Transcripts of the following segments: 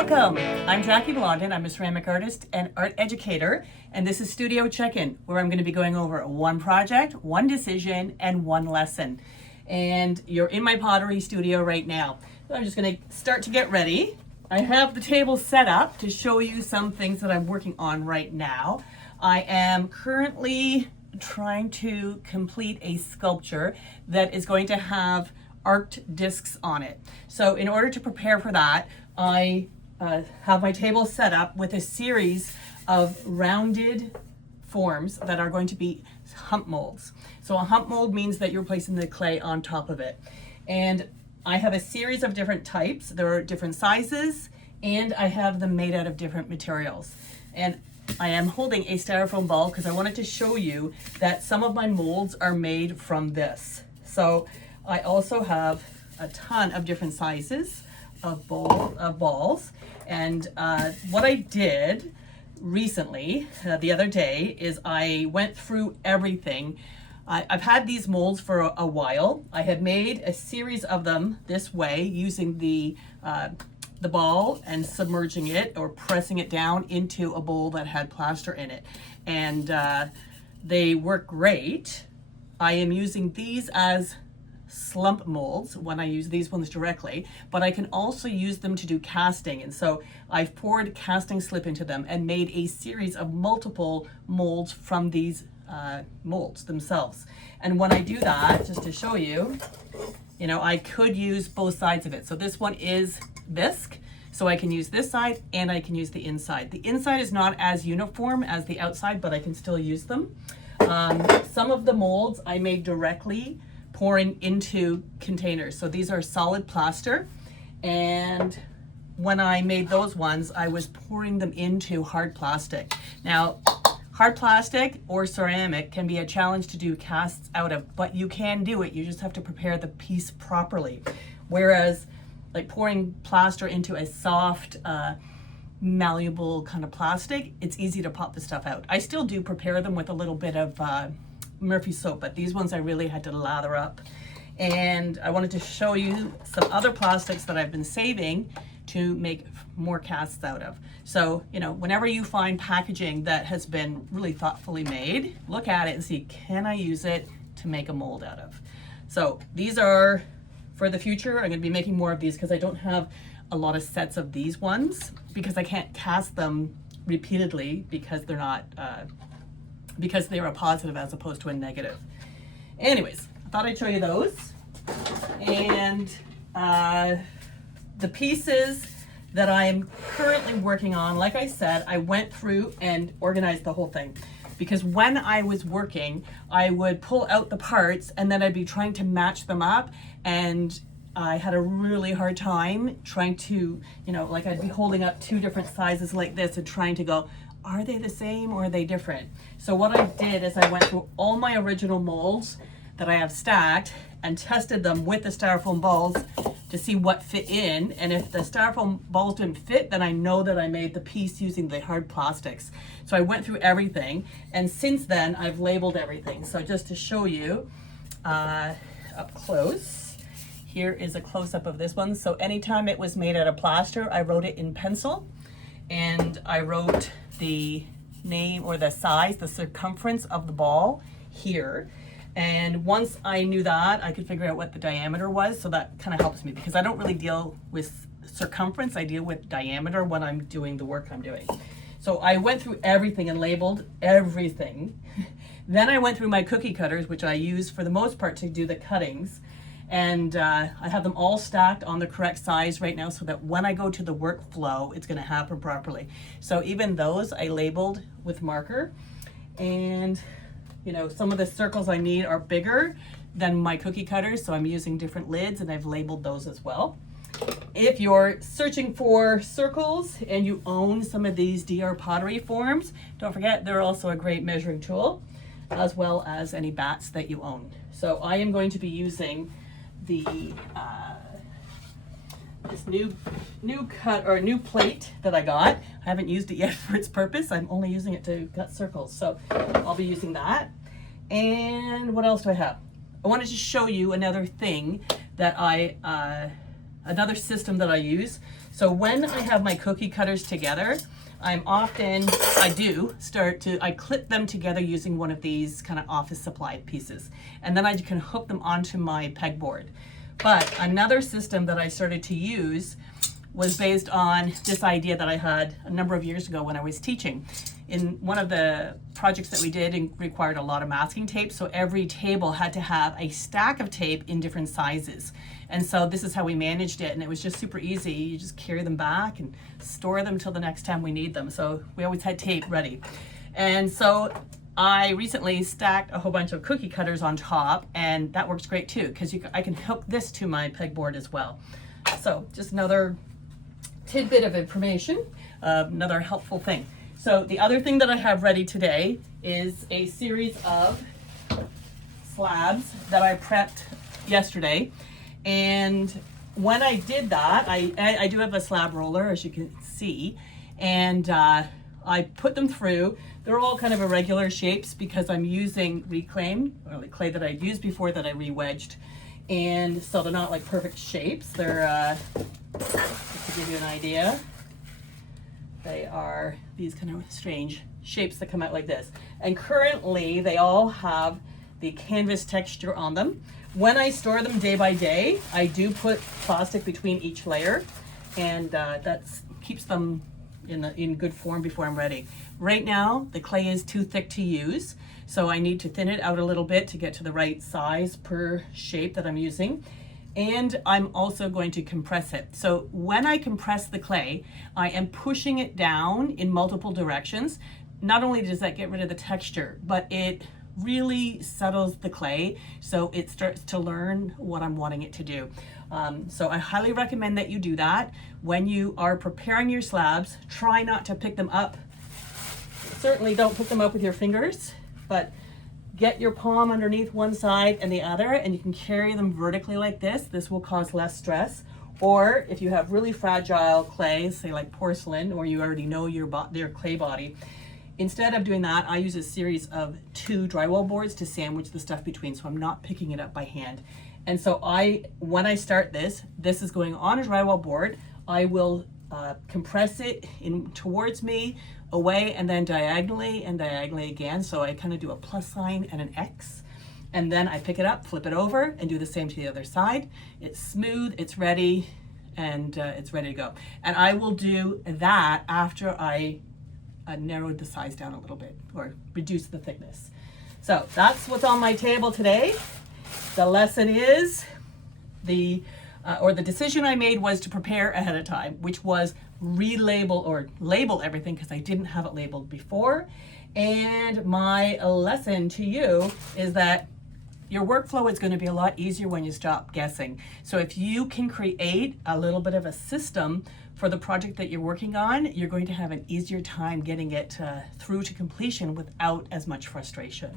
Welcome! I'm Jackie Blondin. I'm a ceramic artist and art educator, and this is Studio Check-In, where I'm going to be going over one project, one decision, and one lesson. And you're in my pottery studio right now. So I'm just going to start to get ready. I have the table set up to show you some things that I'm working on right now. I am currently trying to complete a sculpture that is going to have arced discs on it. So in order to prepare for that, I have my table set up with a series of rounded forms that are going to be hump molds. So a hump mold means that you're placing the clay on top of it. And I have a series of different types. There are different sizes, and I have them made out of different materials. And I am holding a styrofoam ball because I wanted to show you that some of my molds are made from this. So I also have a ton of different sizes of balls. And what I did recently, the other day, is I went through everything. I've had these molds for a while. I had made a series of them this way using the ball and submerging it or pressing it down into a bowl that had plaster in it. And they work great. I am using these as slump molds when I use these ones directly, but I can also use them to do casting. And so I've poured casting slip into them and made a series of multiple molds from these molds themselves. And when I do that, just to show you, I could use both sides of it. So this one is bisque, so I can use this side and I can use the inside. The inside is not as uniform as the outside, but I can still use them. Some of the molds I made directly pouring into containers. So these are solid plaster, and when I made those ones, I was pouring them into hard plastic. Now, hard plastic or ceramic can be a challenge to do casts out of, but you can do it. You just have to prepare the piece properly. Whereas like pouring plaster into a soft, malleable kind of plastic, it's easy to pop the stuff out. I still do prepare them with a little bit of Murphy soap, but these ones I really had to lather up. And I wanted to show you some other plastics that I've been saving to make more casts out of. So, whenever you find packaging that has been really thoughtfully made, look at it and see, can I use it to make a mold out of? So these are for the future. I'm going to be making more of these because I don't have a lot of sets of these ones because I can't cast them repeatedly because they're not because they're a positive as opposed to a negative. Anyways, I thought I'd show you those. And the pieces that I'm currently working on, like I said, I went through and organized the whole thing. Because when I was working, I would pull out the parts and then I'd be trying to match them up, and I had a really hard time trying to, like I'd be holding up two different sizes like this and trying to go, are they the same or are they different? So what I did is I went through all my original molds that I have stacked and tested them with the styrofoam balls to see what fit in. And if the styrofoam balls didn't fit, then I know that I made the piece using the hard plastics. So I went through everything, and since then I've labeled everything. So just to show you up close, here is a close-up of this one. So anytime it was made out of plaster, I wrote it in pencil, and I wrote the name or the size, the circumference of the ball here. And once I knew that, I could figure out what the diameter was. So that kind of helps me because I don't really deal with circumference. I deal with diameter when I'm doing the work I'm doing. So I went through everything and labeled everything. Then I went through my cookie cutters, which I use for the most part to do the cuttings. And I have them all stacked on the correct size right now so that when I go to the workflow, it's going to happen properly. So even those I labeled with marker. And, some of the circles I need are bigger than my cookie cutters, so I'm using different lids, and I've labeled those as well. If you're searching for circles and you own some of these DR pottery forms, don't forget they're also a great measuring tool, as well as any bats that you own. So I am going to be using the this new plate that I got. I haven't used it yet for its purpose. I'm only using it to cut circles. So I'll be using that. And what else do I have? I wanted to show you another thing that I another system that I use. So when I have my cookie cutters together, I clip them together using one of these kind of office supply pieces. And then I can hook them onto my pegboard. But another system that I started to use was based on this idea that I had a number of years ago when I was teaching. In one of the projects that we did, it required a lot of masking tape, so every table had to have a stack of tape in different sizes. And so this is how we managed it, and it was just super easy. You just carry them back and store them till the next time we need them. So we always had tape ready. And so I recently stacked a whole bunch of cookie cutters on top, and that works great too, because I can hook this to my pegboard as well. So just another tidbit of information, another helpful thing. So the other thing that I have ready today is a series of slabs that I prepped yesterday. And when I did that, I do have a slab roller, as you can see, and I put them through. They're all kind of irregular shapes because I'm using reclaim, or the clay that I'd used before that I re-wedged. And so they're not like perfect shapes. They're, just to give you an idea, they are these kind of strange shapes that come out like this. And currently they all have the canvas texture on them. When I store them day by day, I do put plastic between each layer, and that keeps them in good form before I'm ready. Right now, the clay is too thick to use, so I need to thin it out a little bit to get to the right size per shape that I'm using. And I'm also going to compress it. So when I compress the clay, I am pushing it down in multiple directions. Not only does that get rid of the texture, but it really settles the clay so it starts to learn what I'm wanting it to do. So I highly recommend that you do that. When you are preparing your slabs, try not to pick them up. Certainly don't pick them up with your fingers, but get your palm underneath one side and the other, and you can carry them vertically like this. This will cause less stress. Or if you have really fragile clay, say like porcelain, or you already know their clay body, instead of doing that, I use a series of 2 drywall boards to sandwich the stuff between, so I'm not picking it up by hand. And so when I start this is going on a drywall board. I will compress it in towards me, away, and then diagonally and diagonally again. So I kind of do a plus sign and an X. And then I pick it up, flip it over, and do the same to the other side. It's smooth, it's ready, and it's ready to go. And I will do that after I narrowed the size down a little bit, or reduce the thickness. So that's what's on my table today. The lesson is the decision I made was to prepare ahead of time, which was relabel or label everything because I didn't have it labeled before. And my lesson to you is that your workflow is going to be a lot easier when you stop guessing. So if you can create a little bit of a system for the project that you're working on, you're going to have an easier time getting it through to completion without as much frustration.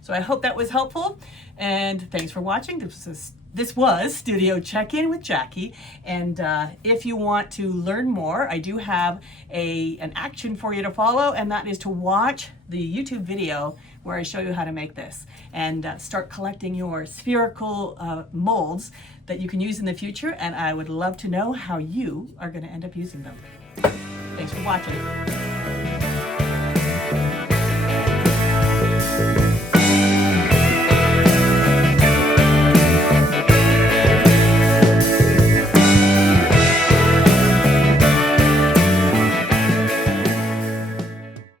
So I hope that was helpful, and thanks for watching. This was Studio Check-In with Jackie, and if you want to learn more, I do have an action for you to follow, and that is to watch the YouTube video where I show you how to make this, and start collecting your spherical molds that you can use in the future, and I would love to know how you are going to end up using them. Thanks for watching.